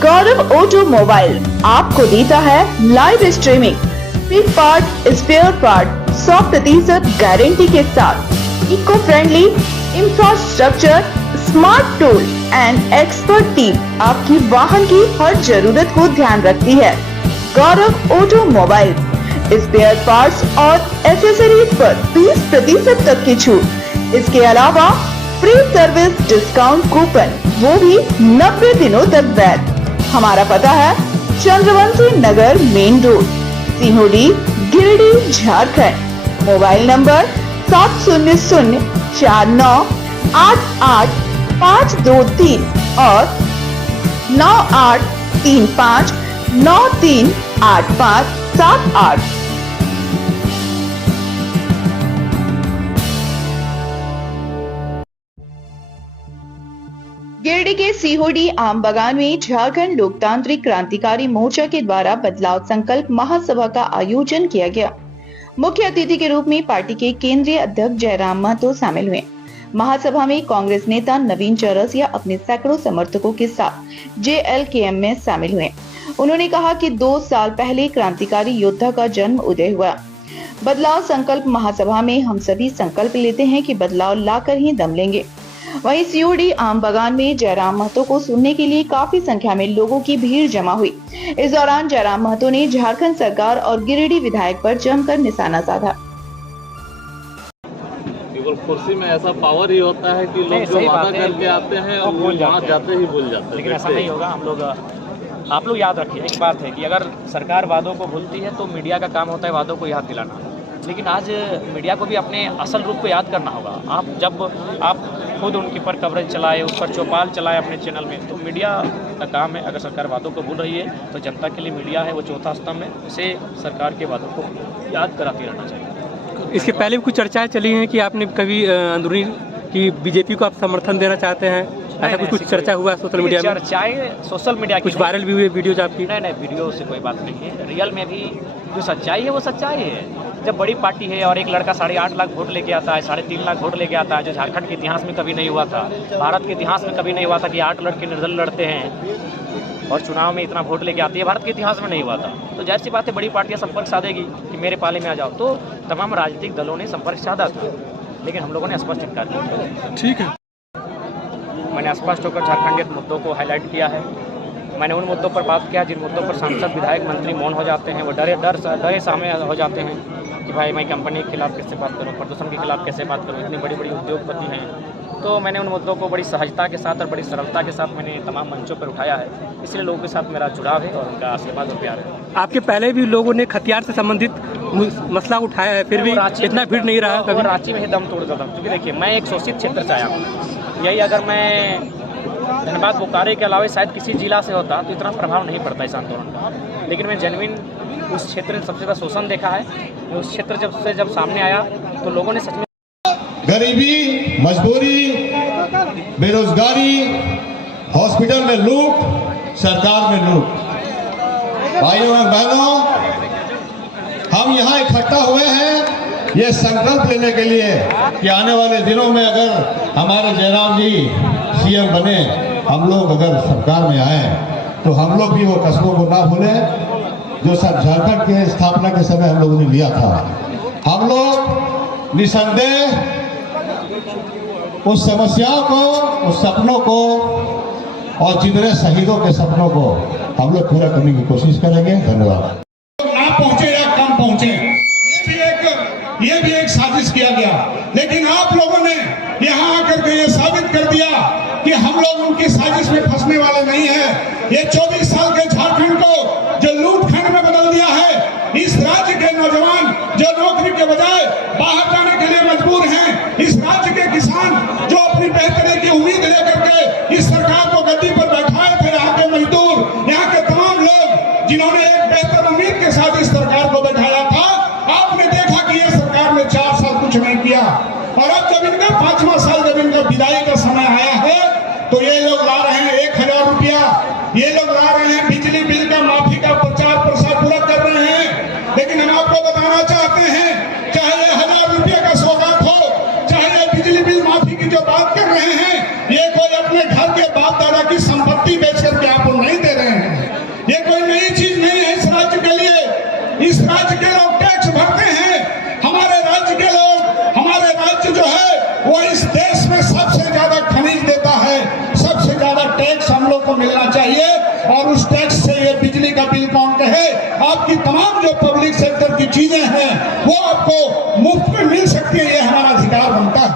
गौरव automobile आपको देता है live streaming, spare part, spare part 100% guarantee के साथ, eco friendly infrastructure, smart tool and expert team आपकी वाहन की हर जरूरत को ध्यान रखती है। गौरव ऑटोमोबाइल स्पेयर पार्ट्स और एसेसरीज पर 20% तक की छूट। इसके अलावा फ्री सर्विस डिस्काउंट कूपन, वो भी 90 दिनों तक वैध। हमारा पता है Chandravanshi Nagar main road, Sihori, Giridih, Jharkhand. Mobile number 7004988523 और 9835938578। गिरिडीह के सिहोडी आम बागान में झारखंड लोकतांत्रिक क्रांतिकारी मोर्चा के द्वारा बदलाव संकल्प महासभा का आयोजन किया गया। मुख्य अतिथि के रूप में पार्टी के केंद्रीय अध्यक्ष जयराम महतो शामिल हुए। महासभा में कांग्रेस नेता नवीन चौरसिया अपने सैकड़ों समर्थकों के साथ JLKM में शामिल हुए। उन्होंने कहा कि 2 साल पहले क्रांतिकारी योद्धा का जन्म उदय हुआ। बदलाव संकल्प महासभा में हम सभी संकल्प लेते हैं कि बदलाव लाकर ही दम लेंगे। वहीं सिहोडी आम बागान में जयराम महतो को सुनने के लिए काफी संख्या में लोगों की भीड़ जमा हुई। इस दौरान जयराम महतो ने झारखंड सरकार और गिरिडीह विधायक पर जमकर निशाना साधा। केवल कुर्सी में ऐसा पावर ही होता है कि लोग जो वादा करके आते हैं और वो वहाँ जाते ही भूल जाते हैं। लेकिन ऐसा नहीं होगा। आप लोग याद रखिए, एक बात है कि अगर सरकार वादों को भूलती है तो मीडिया का काम होता है वादों को याद दिलाना। लेकिन आज मीडिया को भी अपने असल रूप को याद करना होगा। जब आप खुद उनके पर कवरेज चलाए, उस पर चौपाल चलाए अपने चैनल में, तो मीडिया का काम है। अगर सरकार वादों को भूल रही है तो जनता के लिए मीडिया है वो चौथा स्तंभ है, उसे सरकार के वादों को याद कराते रहना चाहिए। इसके पहले भी कुछ चर्चाएं चली हैं कि आपने कभी अंदरूनी कि बीजेपी को आप समर्थन देना चाहते हैं, ऐसा कुछ चर्चा हुआ है सोशल मीडिया में? चर्चाएं सोशल मीडिया कुछ वायरल भी हुए वीडियोज आपकी? नहीं, वीडियो से कोई बात नहीं है। रियल में भी जो सच्चाई है वो सच्चाई है। जब बड़ी पार्टी है और एक लड़का 8.5 लाख वोट लेके आता है, 3.5 लाख वोट लेके आता है, जो झारखंड के इतिहास में कभी नहीं हुआ था, भारत के इतिहास में कभी नहीं हुआ था कि 8 लड़के निर्दल लड़ते हैं और चुनाव में इतना वोट लेके आती है, भारत के इतिहास में नहीं हुआ था। तो जाहिर सी बात है बड़ी पार्टियां संपर्क साधेगी कि मेरे पाले में आ जाओ। तो तमाम राजनीतिक दलों ने संपर्क साधा था, लेकिन हम लोगों ने स्पष्ट इनकार किया। ठीक है, मैंने स्पष्ट होकर झारखंड के मुद्दों को हाईलाइट किया है। मैंने उन मुद्दों पर बात किया जिन मुद्दों पर सांसद, विधायक, मंत्री मौन हो जाते हैं, वो डरे सामने हो जाते हैं कि भाई मैं कंपनी के खिलाफ कैसे बात करूं, प्रदूषण के खिलाफ कैसे बात करूं, इतनी बड़ी उद्योगपति हैं। तो मैंने उन मुद्दों को बड़ी सहजता के साथ और बड़ी सरलता के साथ मैंने तमाम मंचों पर उठाया है। इसलिए लोगों के साथ मेरा जुड़ाव है और उनका आशीर्वाद और प्यार है। आपके पहले भी लोगों ने हथियार से संबंधित मसला उठाया है, फिर भी इतना भीड़ नहीं रहा कभी? रांची में ही दम तोड़ देता हूँ, क्योंकि देखिए मैं एक शोषित क्षेत्र से आया हूँ। यही अगर मैं धनबाद बोकारो के अलावा शायद किसी जिला से होता तो इतना प्रभाव नहीं पड़ता इस आंदोलन का। लेकिन मैं जेन्युइन उस क्षेत्र में सबसे ज़्यादा शोषण देखा है। उस क्षेत्र जब सामने आया तो लोगों ने सच में गरीबी, मजबूरी, बेरोजगारी, हॉस्पिटल में लूट, सरकार में लूट। भाइयों और बहनों, हम यहाँ इकट्ठा हुए हैं ये संकल्प लेने के लिए कि आने वाले दिनों में अगर हमारे जयराम जी CM बने, हम लोग अगर सरकार में आए तो हम लोग भी वो कस्मों को ना भूलें जो सब झारखंड के स्थापना के समय हम लोगों ने लिया था। हम लोग निसंदेह उस समस्याओं को, उस सपनों को और जितने शहीदों के सपनों को हम लोग पूरा करने की कोशिश करेंगे। धन्यवाद। ना पहुंचे या कम पहुंचे, ये भी एक साजिश किया गया, लेकिन आप लोगों ने यहाँ आकर के ये साबित कर दिया कि हम लोग उनकी साजिश में फंसने वाले नहीं हैं। ये 24 साल के झारखंड को जो लूटखंड में बदल दिया है, इस राज्य के नौजवान जो नौकरी के बजाय बाहर जाने के लिए मजबूर हैं, इस राज्य के किसान जो अपनी बेहतरी की उम्मीद लेकर के इस सरकार को गद्दी पर बैठाए थे, यहाँ के मजदूर, यहाँ के तमाम लोग जिन्होंने एक बेहतर उम्मीद के साथ इस सरकार को बैठाया था, आपने देखा कि ये सरकार ने 4 साल कुछ नहीं किया। और अब जब इनका 5वां साल जब इनका विदाई का समय आया है तो ये लोग ला रहे हैं 1000 रुपया, ये लोग ला रहे हैं बिजली बिल का माफी का प्रचार प्रसार पूरा कर रहे हैं। लेकिन हम आपको बताना चाहते हैं, चाहे ये 1000 रुपये का सौगात हो, चाहे ये बिजली बिल माफी की जो बात कर रहे हैं, ये कोई अपने घर के बाप दादा की संपत्ति बेच करके आपको नहीं दे रहे हैं। आपकी तमाम जो पब्लिक सेक्टर की चीजें हैं वो आपको मुफ्त